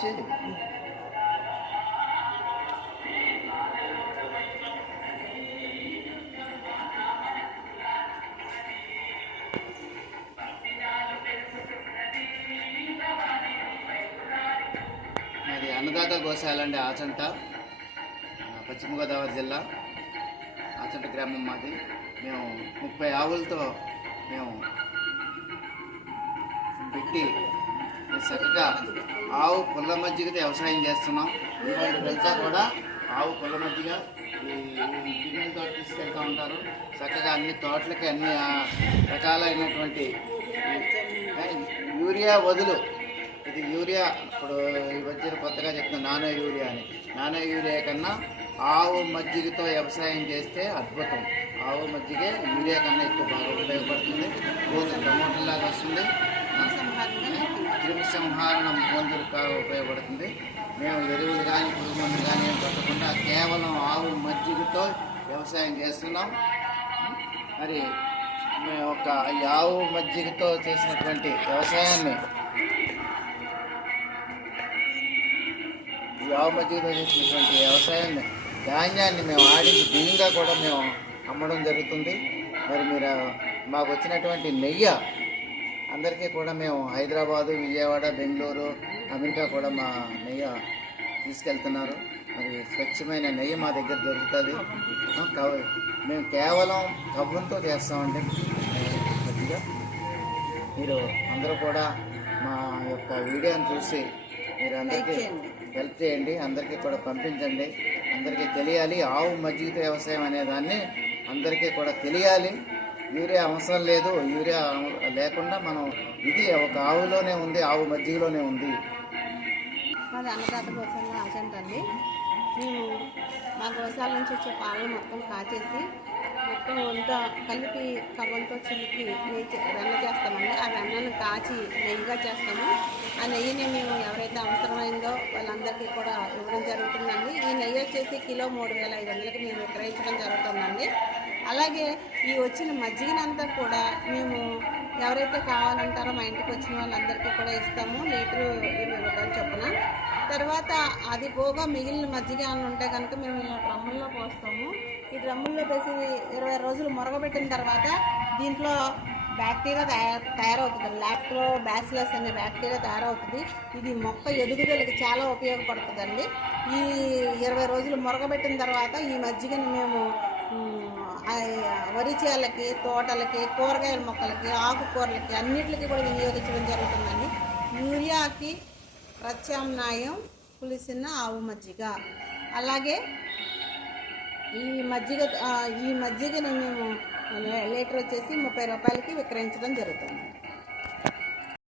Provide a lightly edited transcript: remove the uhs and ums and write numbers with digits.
వచ్చేది. మాది అన్నదాత గోశాల అండి, ఆచంట, పశ్చిమ గోదావరి జిల్లా, ఆచంట గ్రామం మాది. మేము 30 ఆవులతో మేము పెట్టి చక్కగా ఆవు పుల్ల మజ్జిగతో వ్యవసాయం చేస్తున్నాం. ఇదంతా కూడా ఆవు పుల్ల మజ్జిగ ఈ గిన్నెల తోట తీసుకెళ్తూ ఉంటారు. చక్కగా అన్ని తోటలకి అన్ని రకాలైనటువంటి యూరియా వదులు. ఇది యూరియా ఇప్పుడు ఈ మధ్య కొత్తగా చెప్తున్నా నానో యూరియా అని. నానో యూరియా కన్నా ఆవు మజ్జిగతో వ్యవసాయం చేస్తే అద్భుతం. ఆవు మజ్జిగే యూరియా కన్నా ఎక్కువ బాగా ఉపయోగపడుతుంది. టమోటాలాగా వస్తుంది, క్రిమి సంహారణ మందులుగా ఉపయోగపడుతుంది. మేము ఎరువులు కానీ పురుగు మందులు కానీ ఏం పట్టకుండా కేవలం ఆవు మజ్జిగతో వ్యవసాయం చేస్తున్నాం. మరి మేము ఒక ఆవు మజ్జిగతో చేసినటువంటి వ్యవసాయాన్ని, ఈ ఆవు మజ్జిగతో చేసినటువంటి వ్యవసాయాన్ని, ధాన్యాన్ని మేము ఆడించి బియ్యంగా కూడా మేము అమ్మడం జరుగుతుంది. మరి మీరు మాకు వచ్చినటువంటి నెయ్యి అందరికీ కూడా మేము హైదరాబాదు, విజయవాడ, బెంగళూరు, అమెరికా కూడా మా నెయ్యి తీసుకెళ్తున్నారు. మరి స్వచ్ఛమైన నెయ్యి మా దగ్గర దొరుకుతుంది. మేము కేవలం కవ్వంతో చేస్తామండి కొద్దిగా. మీరు అందరూ కూడా మా యొక్క వీడియోని చూసి మీరు అందరికీ హెల్ప్ చేయండి, అందరికీ కూడా పంపించండి. అందరికీ తెలియాలి ఆవు మజ్జిగతో వ్యవసాయం అనేదాన్ని అందరికీ కూడా తెలియాలి. యూరియా అవసరం లేదు, యూరియా లేకుండా మనం ఇది ఒక ఆవులోనే ఉంది, ఆవు మజ్జిగలోనే ఉంది. మాది అన్నదాత గోశాల ఆచంట అండి. మేము మా గోశాల నుంచి వచ్చే పాలను మొత్తం కాచేసి మొత్తం వంట కలిపి కవ్వంతో చిలికి వెన్న చేస్తామండి. ఆ వెన్నను కాచి నెయ్యిగా చేస్తాము. ఆ నెయ్యిని మేము ఎవరైతే అవసరమైందో వాళ్ళందరికీ కూడా ఇవ్వడం జరుగుతుందండి. ఈ నెయ్యి వచ్చేసి కిలో 3,500కి మేము విక్రయించడం జరుగుతుందండి. అలాగే ఈ వచ్చిన మజ్జిగనంతా కూడా మేము ఎవరైతే కావాలంటారో మా ఇంటికి వచ్చిన వాళ్ళందరికీ కూడా ఇస్తాము. లీటరు 20 రూపాయలు చొప్పున. తర్వాత అది పోగా మిగిలిన మజ్జిగ అని ఉంటే కనుక మేము ఇలా డ్రమ్ముల్లో పోస్తాము. ఈ డ్రమ్ముల్లో వేసి 20 రోజులు మురగబెట్టిన తర్వాత దీంట్లో బ్యాక్టీరియా తయారవుతుంది. లాక్టో బ్యాసిలస్ అనే బ్యాక్టీరియా తయారవుతుంది. ఇది మొక్క ఎదుగుదలకి చాలా ఉపయోగపడుతుందండి. ఈ 20 రోజులు మురగబెట్టిన తర్వాత ఈ మజ్జిగని మేము వరి చేలకి, తోటలకి, కూరగాయల మొక్కలకి, ఆకుకూరలకి అన్నిటికీ కూడా వినియోగించడం జరుగుతుందండి. యూరియాకి ప్రత్యామ్నాయం పులిసిన ఆవు మజ్జిగ. అలాగే ఈ మజ్జిగని మేము లీటర్ వచ్చేసి 30 రూపాయలకి విక్రయించడం జరుగుతుంది.